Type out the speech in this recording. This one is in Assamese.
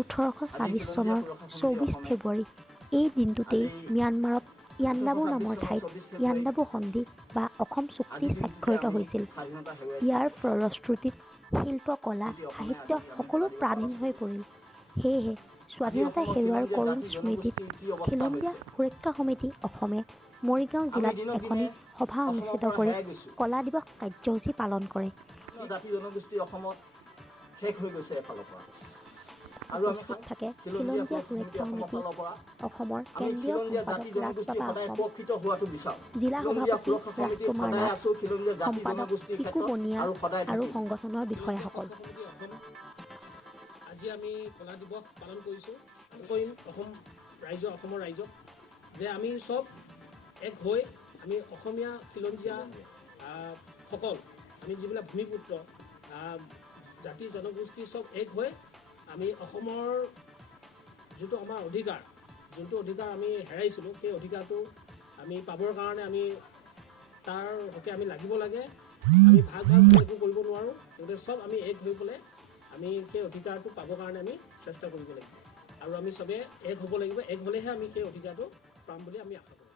1826 চনৰ 24 ফেব্ৰুৱাৰী এই দিনটোতেই ম্যানমাৰত ইয়াণ্ডাবু নামৰ ঠাইত ইয়াণ্ডাবু সন্ধি বা অসম চুক্তি স্বাক্ষৰিত হৈছিল। ইয়াৰ ফলশ্ৰুতিত শিল্পকলা সাহিত্য সকলো প্ৰাণহীন হৈ পৰিল। সেয়েহে স্বাধীনতা হেৰুৱাৰ কৰুণ স্মৃতিত খিলঞ্জীয়া সুৰক্ষা সমিতি অসমে মৰিগাঁও জিলাত এখনি সভা অনুষ্ঠিত কৰি কলা দিৱস কাৰ্যসূচী পালন কৰে। জাতি জনগোষ্ঠী অসমত শেষ হৈ গৈছে এফালৰ পৰা। উপস্থিত থাকে খিলঞ্জীয়া সুৰক্ষা সমিতি অসমৰ কেন্দ্ৰীয় সম্পাদক ৰাজপাপা অসম, জিলা সভাপতি ৰাজকুমাৰ নাথ, সম্পাদক পিকু বনিয়া আৰু সংগঠনৰ বিষয়াসকল। আজি আমি কলা দিৱস পালন কৰিছোঁ অসমৰ ৰাইজক যে আমি চব এক হৈ আমি অসমীয়া খিলঞ্জীয়া সকল আমি যিবিলাক ভূমিপুত্ৰ জাতি জনগোষ্ঠী চব এক হৈ আমি অসমৰ যোনটো আমাৰ অধিকাৰ আমি হেৰাইছিলোঁ সেই অধিকাৰটো আমি পাবৰ কাৰণে আমি তাৰ হকে আমি লাগিব লাগে। আমি ভাগ একো কৰিব নোৱাৰোঁ, গতিকে চব আমি এক হৈ পেলাই আমি সেই অধিকাৰটো পাবৰ কাৰণে আমি চেষ্টা কৰিব লাগিব আৰু আমি চবে এক হ'ব লাগিব। এক হ'লেহে আমি সেই অধিকাৰটো পাম বুলি আমি আশা কৰোঁ।